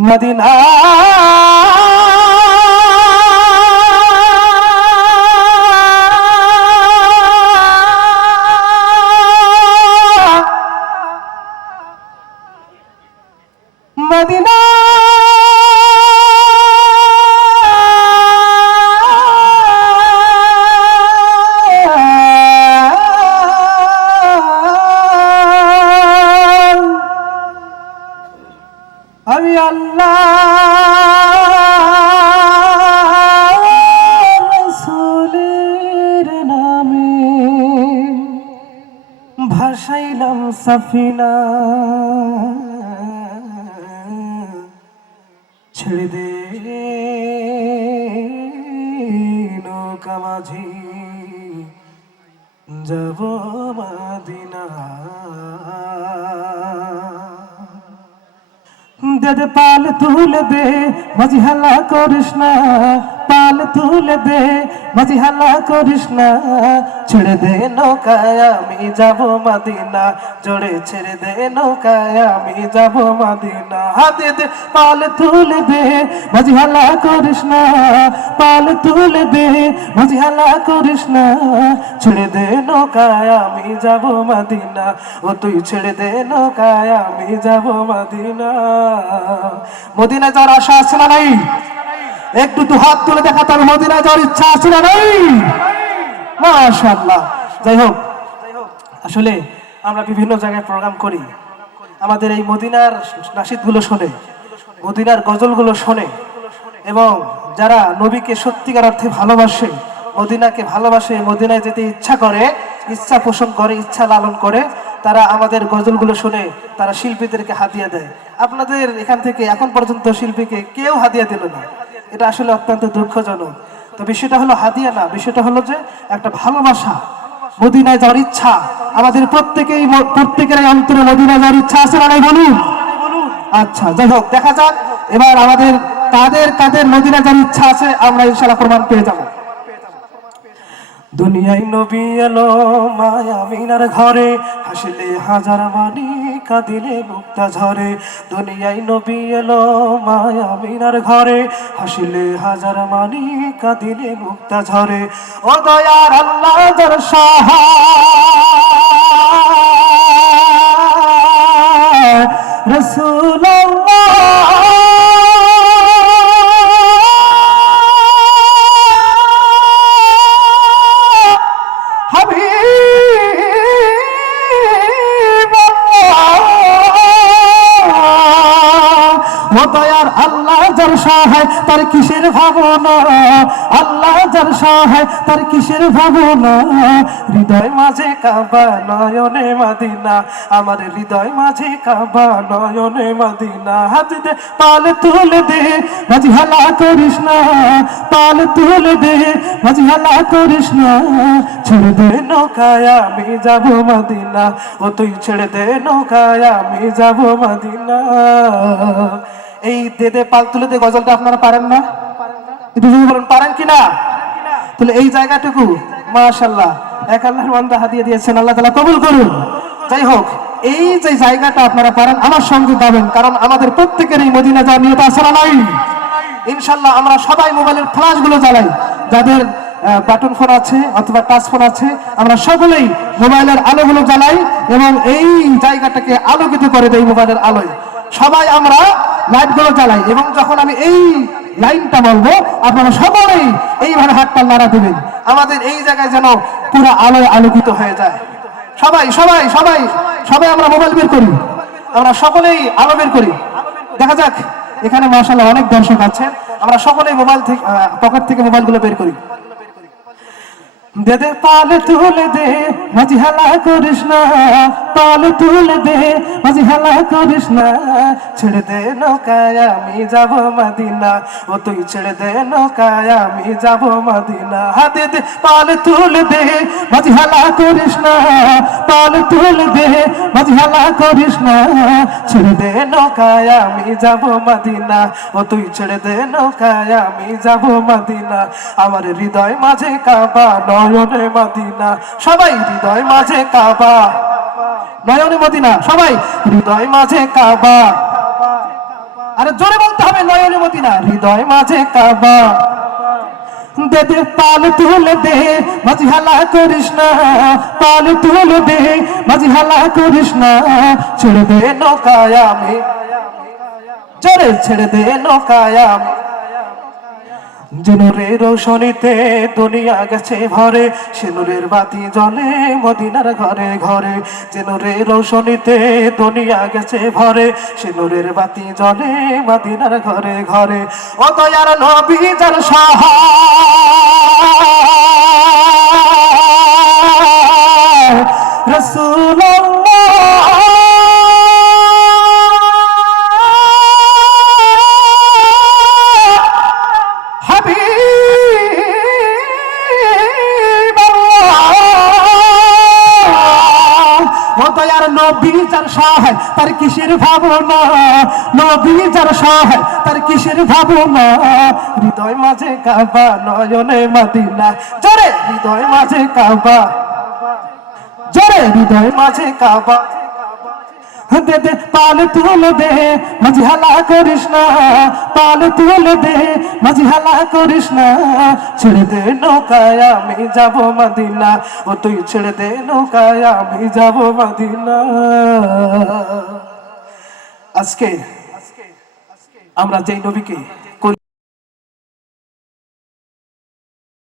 Medina Medina আমি আল্লাহ রাসূলের নামে ভাসাইলাম সাফিনা ছেড়ে দে নৌকা মাঝি যাব মদিনা দে দে পাল তুলে দে মাঝি হাল্লা করিস না পাল তুলে দে মাঝি হাল্লা করিস না ছেড়ে দে নৌকায় আমি যাব মদিনা জোরে ছেড়ে দে নৌকায় আমি যাব মদিনা হাতে দে পাল তুলে দে মাঝি হাল্লা করিস না পাল তুলে দে মাঝি হাল্লা করিস না ছেড়ে দে নৌকায় আমি যাব মদিনা ও তুই ছেড়ে দে নৌকায় আমি যাব মদিনা মদিনা যাওয়ার আশা আছে না নাই একটু তো হাত তুলে দেখাতে হবে মদিনা যাওয়ার ইচ্ছা আছে না নাই মাশাআল্লাহ যাই হোক আসলে আমরা বিভিন্ন জায়গায় প্রোগ্রাম করি আমাদের এই মদিনার নাশিদগুলো শোনে মদিনার গজলগুলো শোনে এবং যারা নবীকে সত্যিকার অর্থে ভালোবাসে মদিনাকে ভালোবাসে মদিনায় যেতে ইচ্ছা করে ইচ্ছা পোষণ করে ইচ্ছা লালন করে তারা আমাদের গজলগুলো শুনে তারা শিল্পীদেরকে হাদিয়া দেয় আপনাদের এখান থেকে এখন পর্যন্ত শিল্পীকে কেউ হাদিয়া দিল না এটা আসলে অত্যন্ত দুঃখজনক তো বিষয়টা হলো হাদিয়া না বিষয়টা হলো যে একটা ভালোবাসা মদিনায় যাওয়ার ইচ্ছা আমাদের প্রত্যেকের অন্তরে মদিনায় যাওয়ার ইচ্ছা আছে না নাই বলুন আচ্ছা যাই হোক দেখা যাক এবার আমাদের কাদের মদিনায় যাওয়ার ইচ্ছা আছে আমরা ইনশাআল্লাহ প্রমাণ পেয়ে যাব দুনিয়ায় নবী এলো মায়া মিনার ঘরে হাসিলে হাজার মানি কাঁদিলে মুক্তা ঝরে দুনিয়ায় নবী এলো মায়া মিনার ঘরে হাসিলে হাজার মানি কাঁদিলে মুক্তা ঝরে ও দয়ার আল্লাহ যার সহায় রাসূলুল্লাহ আল্লাহ যার সহায় তার কিসের ভাবনা আল্লাহ যার সহায় তার কিসের ভাবনা হৃদয় মাঝে কাবা নয়নে মদিনা আমার হৃদয় মাঝে কাবা নয়নে মদিনা হাত দে পাল তুলে দে মাঝি হালা করিস না পাল তুলে দে মাঝি হালা করিস না ছেড়ে দে নৌকায় আমি যাব মদিনা ও তুই ছেড়ে দে নৌকায় আমি যাব মদিনা এই দে দে পাল তুলে দে গজলটা আপনারা পারেন না একটু যদি বলেন পারেন কিনা তাহলে এই জায়গাটুকু মাশাআল্লাহ এক আল্লাহর বান্দা হাদিয়া দিয়েছেন আল্লাহ তাআলা কবুল করুন যাই হোক এই যে জায়গাটা আপনারা পারেন আমার সঙ্গে যাবেন কারণ আমাদের প্রত্যেকের এই মদিনা যাওয়ার নিয়ত আছে না নাই ইনশাআল্লাহ আমরা সবাই মোবাইলের ফ্ল্যাশ গুলো জ্বালাই যাদের বাটন ফোন আছে অথবা টাচ ফোন আছে আমরা সকলেই মোবাইলের আলোগুলো জ্বালাই এবং এই জায়গাটাকে আলোকিত করে দেই মোবাইলের আলোয় সবাই আমরা লাইট গুলো জ্বালাই এবং যখন আমি এই লাইনটা বলবো আপনারা সকলেই এইভাবে হাতটা নাড়া দিবেন আমাদের এই জায়গায় যেন পুরো আলোয় আলোকিত হয়ে যায় সবাই সবাই সবাই সবাই আমরা মোবাইল বের করি আমরা সকলেই আলো বের করি দেখা যাক এখানে মাশাআল্লাহ অনেক দর্শক আছেন আমরা সকলেই মোবাইল থেকে পকেট থেকে মোবাইলগুলো বের করি দে দে পাল তুলে দে মাঝি হালা করিস না পাল তুলে দে মাঝি হালা করিস না ছেড়ে দে নৌকায় আমি যাব মদিনা ও তুই ছেড়ে দে নৌকায় আমি যাব মদিনা হাতে দে পাল তুলে দে মাঝি হালা করিস না পাল তুলে দে মাঝি হালা করিস না ছেড়ে দে নৌকায় আমি যাব মদিনা ও তুই ছেড়ে দে নৌকায় আমি যাব মদিনা আমার হৃদয় মাঝে কাবা নয়নে মদিনা সবাই হৃদয় মাঝে কাবা নয়নে মদিনা সবাই হৃদয় মাঝে কাবা আরে জোরে বলতে হবে, নয়নে মদিনা, হৃদয় মাঝে কাবা। দে দে পাল তুলে দে, মাঝি হালা করিস না, পাল তুলে দে, মাঝি হালা করিস না, ছেড়ে দে নৌকায় আমি, জোরে ছেড়ে দে নৌকায় আমি। যে নূরের রৌশনীতে দুনিয়া গেছে ভরে, সে নূরের বাতি জ্বলে মদিনার ঘরে ঘরে। যে নূরের রৌশনীতে দুনিয়া গেছে ভরে, সে নূরের বাতি জ্বলে মদিনার ঘরে ঘরে। ও দয়ার নবী যার সহায় রাসূলুল্লাহ, নবী যার সহায় তার কিসের ভাবনা, নবী যার সহায় তার কিসের ভাবনা। হৃদয় মাঝে কাবা, নয়নে মদিনা, জোরে হৃদয় মাঝে কাবা, জোরে হৃদয় মাঝে কাবা। দে দে পাল তুলে দে, মাঝি হালা করিস না, পাল তুলে দে, মাঝি হালা করিস না, ছেড়ে দে নৌকায় আমি যাব মদিনা, ও তুই ছেড়ে দে নৌকায় আমি যাব মদিনা। আজকে আমরা যেই নবীকে